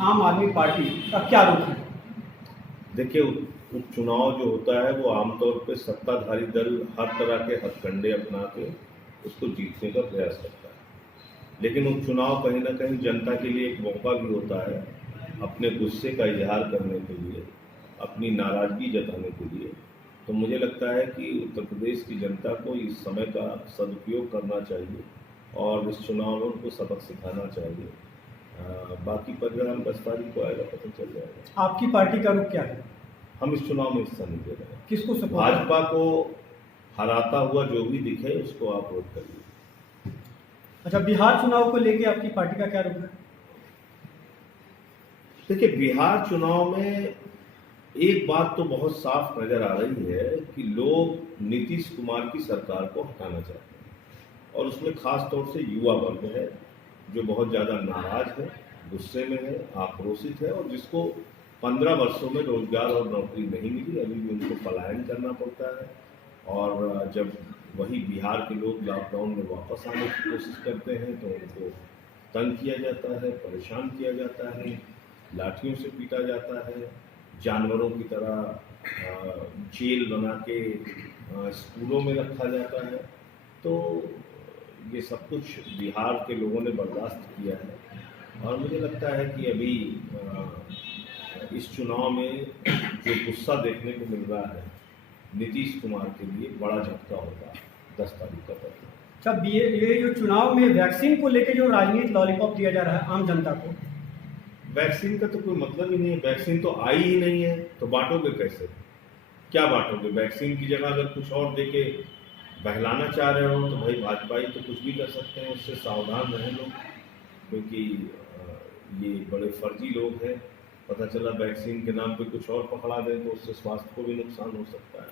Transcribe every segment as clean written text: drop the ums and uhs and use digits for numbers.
आम आदमी पार्टी का क्या रुख है? देखिए, उपचुनाव जो होता है वो आमतौर पे सत्ताधारी दल हर तरह के हथकंडे अपना के उसको जीतने का प्रयास करता है। लेकिन उपचुनाव कहीं ना कहीं जनता के लिए एक मौका भी होता है अपने गुस्से का इजहार करने के लिए, अपनी नाराजगी जताने के लिए। तो मुझे लगता है कि उत्तर प्रदेश की जनता को इस समय का सदुपयोग करना चाहिए और इस चुनाव में उनको सबक सिखाना चाहिए। बाकी परिणाम 10 तारीख को आएगा, पता चल जाएगा। आपकी पार्टी का रुख क्या है? हम इस चुनाव में हिस्सा नहीं दे रहे हैं। किसको सपोर्ट? भाजपा को हराता हुआ जो भी दिखे उसको आप वोट करिए। अच्छा, बिहार चुनाव को लेके आपकी पार्टी का क्या रुख है? देखिए, बिहार चुनाव में एक बात तो बहुत साफ नजर आ रही है कि लोग नीतीश कुमार की सरकार को हटाना चाहते हैं और उसमें खास तौर से युवा वर्ग है जो बहुत ज़्यादा नाराज है, गुस्से में है, आक्रोशित है और जिसको 15 वर्षों में रोजगार और नौकरी नहीं मिली, अभी भी उनको पलायन करना पड़ता है। और जब वही बिहार के लोग लॉकडाउन में वापस आने की कोशिश करते हैं तो उनको तंग किया जाता है, परेशान किया जाता है, लाठियों से पीटा जाता है, जानवरों की तरह जेल बना के स्कूलों में रखा जाता है। तो ये सब कुछ बिहार के लोगों ने बर्दाश्त किया है और मुझे लगता है कि अभी इस चुनाव में जो गुस्सा देखने को मिल रहा है नीतीश कुमार के लिए बड़ा झटका होगा 10 तारीख का पहले। अच्छा, ये जो चुनाव में वैक्सीन को लेके जो राजनीति लॉलीपॉप दिया जा रहा है आम जनता को, वैक्सीन का तो कोई मतलब ही नहीं है। वैक्सीन तो आई ही नहीं है तो बांटोगे कैसे? क्या बांटोगे? वैक्सीन की जगह अगर कुछ और देके बहलाना चाह रहे हो तो भाई भाजपा ही तो कुछ भी कर सकते हैं। उससे सावधान रहें लोग, क्योंकि ये बड़े फर्जी लोग हैं। पता चला वैक्सीन के नाम पे कुछ और पकड़ा दें तो उससे स्वास्थ्य को भी नुकसान हो सकता है।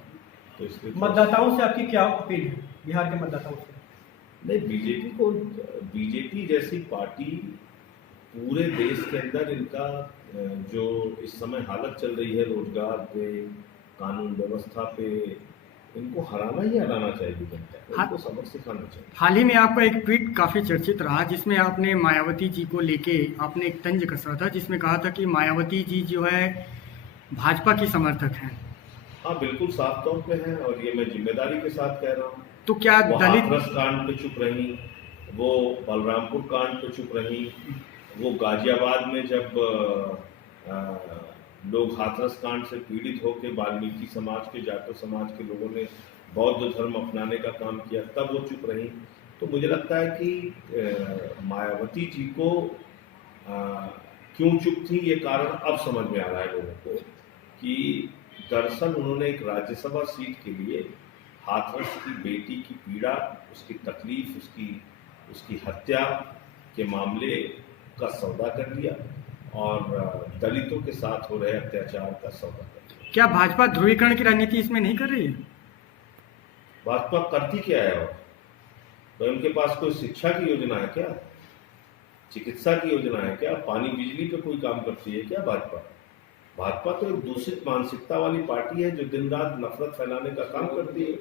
तो इसलिए मतदाताओं से आपकी क्या अपील है बिहार के मतदाताओं से? नहीं, बीजेपी जैसी पार्टी पूरे देश के अंदर इनका जो इस समय हालत चल रही है रोजगार पे, कानून व्यवस्था पे, इनको हराना ही हराना चाहिए जनता को, इनको सबक सिखाना चाहिए। हाल ही में आपका एक ट्वीट काफी चर्चित रहा जिसमें आपने मायावती जी को लेके आपने एक तंज कसा था जिसमें कहा था कि मायावती जी जो है भाजपा की समर्थक हैं। हाँ, बिल्कुल साफ तौर पे है और ये मैं जिम्मेदारी के साथ कह रहा हूँ। तो क्या वो दलित हाथरस कांड पे चुप रही, वो बलरामपुर कांड पे चुप रही, वो गाजियाबाद में जब लोग हाथरस कांड से पीड़ित होकर वाल्मीकि समाज के, जाटव समाज के लोगों ने बौद्ध धर्म अपनाने का काम किया, तब वो चुप रही। तो मुझे लगता है कि मायावती जी को क्यों चुप थी ये कारण अब समझ में आ रहा है लोगों को कि दरअसल उन्होंने एक राज्यसभा सीट के लिए हाथरस की बेटी की पीड़ा, उसकी तकलीफ, उसकी हत्या के मामले का सौदा कर लिया और दलितों के साथ हो रहे अत्याचार का सौदा कर लिया। क्या भाजपा ध्रुवीकरण की राजनीति इसमें नहीं कर रही है? भाजपा करती क्या है? और तो उनके पास कोई शिक्षा की योजना है क्या? चिकित्सा की योजना है क्या? पानी बिजली पे कोई काम करती है क्या भाजपा? भाजपा तो एक दूषित मानसिकता वाली पार्टी है जो दिन रात नफरत फैलाने का काम करती है।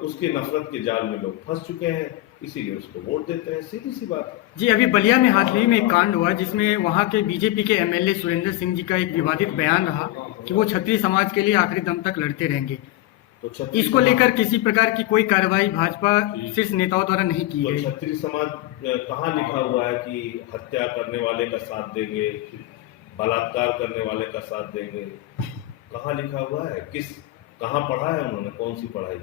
उसके नफरत के जाल में लोग फंस चुके हैं, इसीलिए उसको वोट देते हैं, सीधी सी बात है। जी, अभी बलिया में हाल ही में एक कांड हुआ जिसमें वहां के बीजेपी के एमएलए सुरेंद्र सिंह जी का एक विवादित बयान रहा कि वो क्षत्रिय समाज के लिए आखिरी दम तक लड़ते रहेंगे। तो इसको लेकर किसी प्रकार की कोई कार्रवाई भाजपा शीर्ष नेताओं द्वारा नहीं की तो गई। क्षत्रिय समाज कहाँ लिखा हुआ है कि हत्या करने वाले का साथ देंगे, बलात्कार करने वाले का साथ देंगे? कहाँ लिखा हुआ है? कहाँ पढ़ा है उन्होंने? कौन सी पढ़ाई?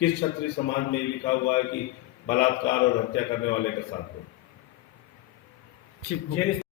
किस क्षत्रिय समाज में लिखा हुआ है कि बलात्कार और हत्या करने वाले का साथ देंगे? ठीक।